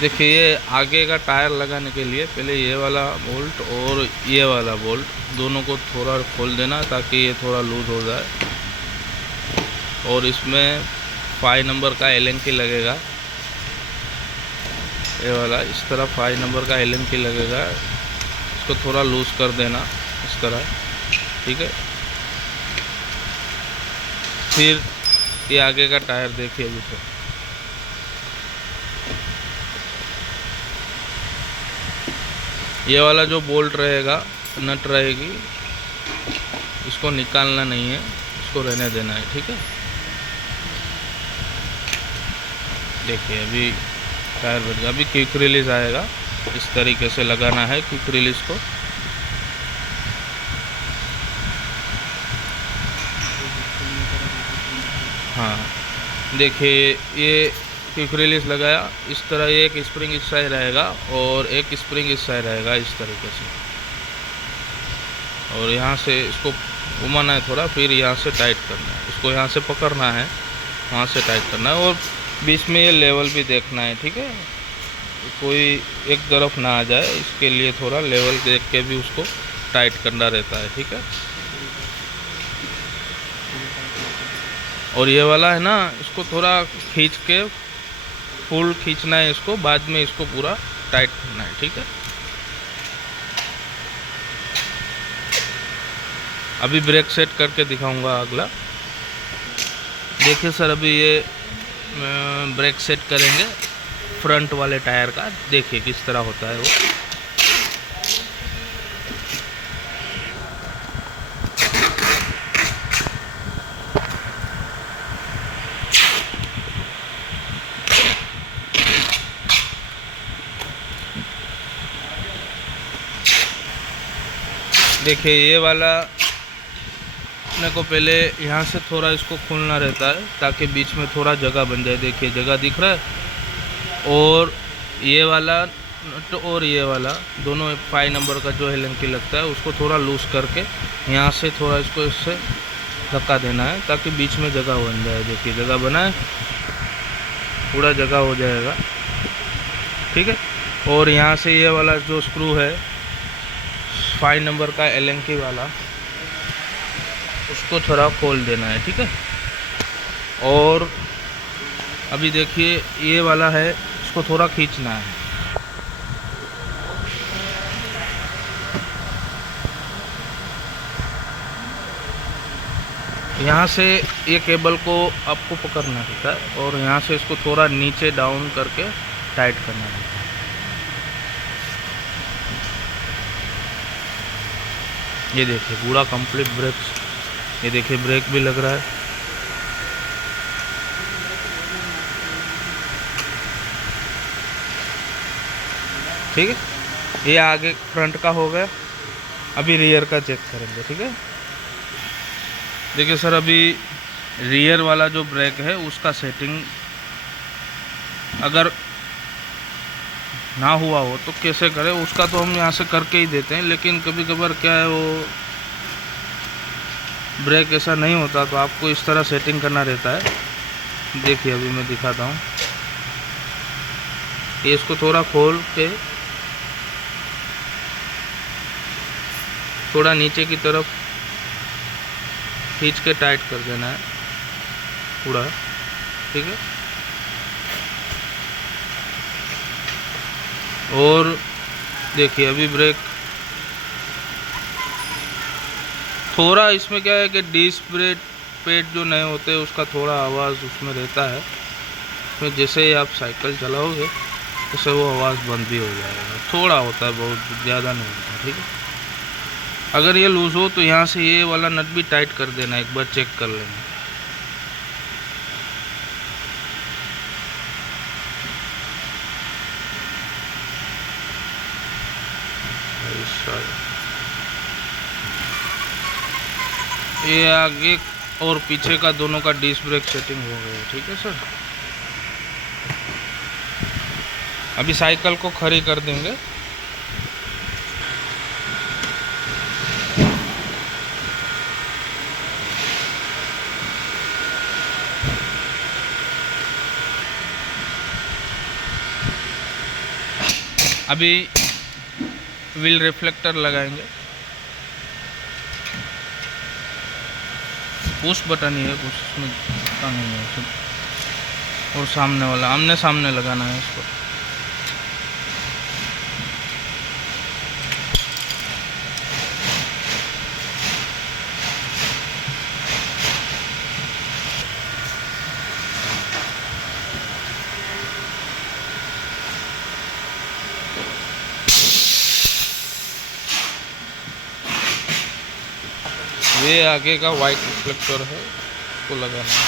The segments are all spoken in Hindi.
देखिए, ये आगे का टायर लगाने के लिए पहले ये वाला बोल्ट और ये वाला बोल्ट दोनों को थोड़ा खोल देना ताकि ये थोड़ा लूज हो जाए। और इसमें 5 नंबर का एलन की लगेगा, ये वाला इस तरह 5 नंबर का एलन की लगेगा। इसको थोड़ा लूज कर देना इस तरह, ठीक है। फिर ये आगे का टायर देखिए अभी तो ये वाला जो बोल्ट रहेगा, नट रहेगी, इसको निकालना नहीं है, इसको रहने देना है, ठीक है। देखिए अभी टायर बन गया, अभी क्विक रिलीज आएगा, इस तरीके से लगाना है क्विक रिलीज को। हाँ देखिए, ये क्विक रिलीज लगाया, इस तरह एक स्प्रिंग इस साइड रहेगा और एक स्प्रिंग इस साइड रहेगा, इस तरीके से। और यहाँ से इसको घुमाना है थोड़ा, फिर यहाँ से टाइट करना है, इसको यहाँ से पकड़ना है, वहाँ से टाइट करना है। और बीच में ये लेवल भी देखना है, ठीक है, कोई एक तरफ ना आ जाए, इसके लिए थोड़ा लेवल देख के भी उसको टाइट करना रहता है, ठीक है। और ये वाला है ना, इसको थोड़ा खींच के फुल खींचना है इसको, बाद में इसको पूरा टाइट करना है, ठीक है। अभी ब्रेक सेट करके दिखाऊंगा अगला। देखिए सर, अभी ये ब्रेक सेट करेंगे फ्रंट वाले टायर का, देखिए किस तरह होता है वो। देखिए ये वाला अपने को पहले यहाँ से थोड़ा इसको खोलना रहता है ताकि बीच में थोड़ा जगह बन जाए। देखिए जगह दिख रहा है। और ये वाला नट और ये वाला दोनों 5 नंबर का जो हेलंकी लगता है उसको थोड़ा लूज करके यहाँ से थोड़ा इसको इससे धक्का देना है ताकि बीच में जगह बन जाए। देखिए जगह बना है, पूरा जगह हो जाएगा, ठीक है। और यहाँ से ये वाला जो स्क्रू है 5 नंबर का एलंकी वाला, उसको थोड़ा खोल देना है, ठीक है। और अभी देखिए ये वाला है, इसको थोड़ा खींचना है, यहाँ से ये केबल को आपको पकड़ना रहता है और यहाँ से इसको थोड़ा नीचे डाउन करके टाइट करना रहता है। ये देखिए पूरा कंप्लीट ब्रेक, ये देखिए ब्रेक भी लग रहा है। ठीक है, ये आगे फ्रंट का हो गया। अभी रियर का चेक करेंगे। ठीक है, देखिए सर, अभी रियर वाला जो ब्रेक है उसका सेटिंग अगर ना हुआ हो तो कैसे करें, उसका तो हम यहाँ से करके ही देते हैं, लेकिन कभी कभार क्या है वो ब्रेक ऐसा नहीं होता तो आपको इस तरह सेटिंग करना रहता है। देखिए अभी मैं दिखाता हूँ। ये इसको थोड़ा खोल के थोड़ा नीचे की तरफ खींच के टाइट कर देना है पूरा। ठीक है, और देखिए अभी ब्रेक थोड़ा, इसमें क्या है कि डिस्क ब्रेक पेड जो नए होते हैं उसका थोड़ा आवाज़ उसमें रहता है। उसमें जैसे ही आप साइकिल चलाओगे उससे वो आवाज़ बंद भी हो जाएगा। थोड़ा होता है, बहुत ज़्यादा नहीं होता। ठीक है, अगर ये लूज़ हो तो यहाँ से ये वाला नट भी टाइट कर देना, एक बार चेक कर लेना। ये आगे और पीछे का दोनों का डिस्क ब्रेक सेटिंग हो गया। ठीक है सर, अभी साइकिल को खड़ी कर देंगे। अभी व्हील रिफ्लेक्टर लगाएंगे। पुश बटन ही है, कुछ उसमें का नहीं है सब। और सामने वाला आमने सामने लगाना है इसको। ये आगे का वाइट रिफ्लेक्टर है, उसको लगाना है।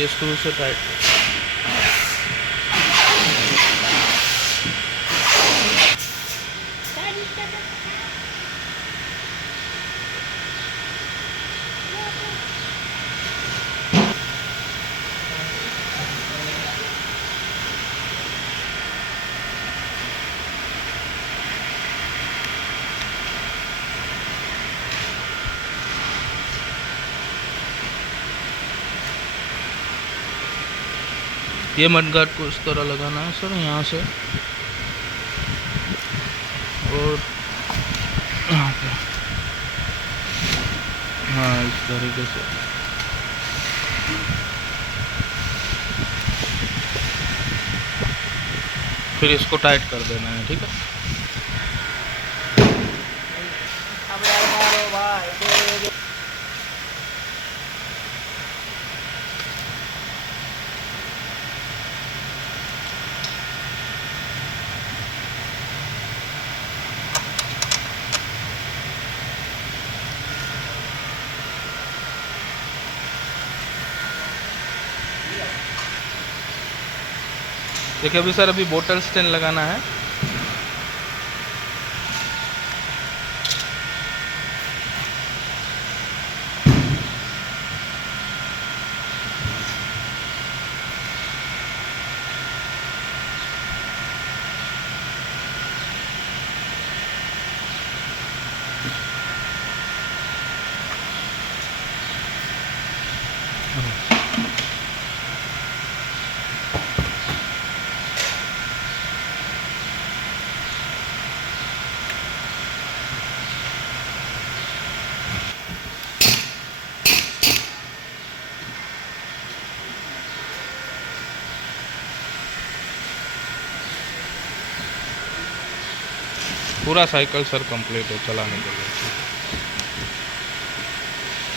ये स्क्रू से टाइट है। ये मडगार्ड को इस तरह लगाना है सर, यहाँ से और यहाँ पे। हाँ, इस तरीके से। फिर इसको टाइट कर देना है। ठीक है, देखिए अभी सर, अभी बोतल स्टैंड लगाना है। पूरा साइकिल सर कंप्लीट है चलाने के लिए।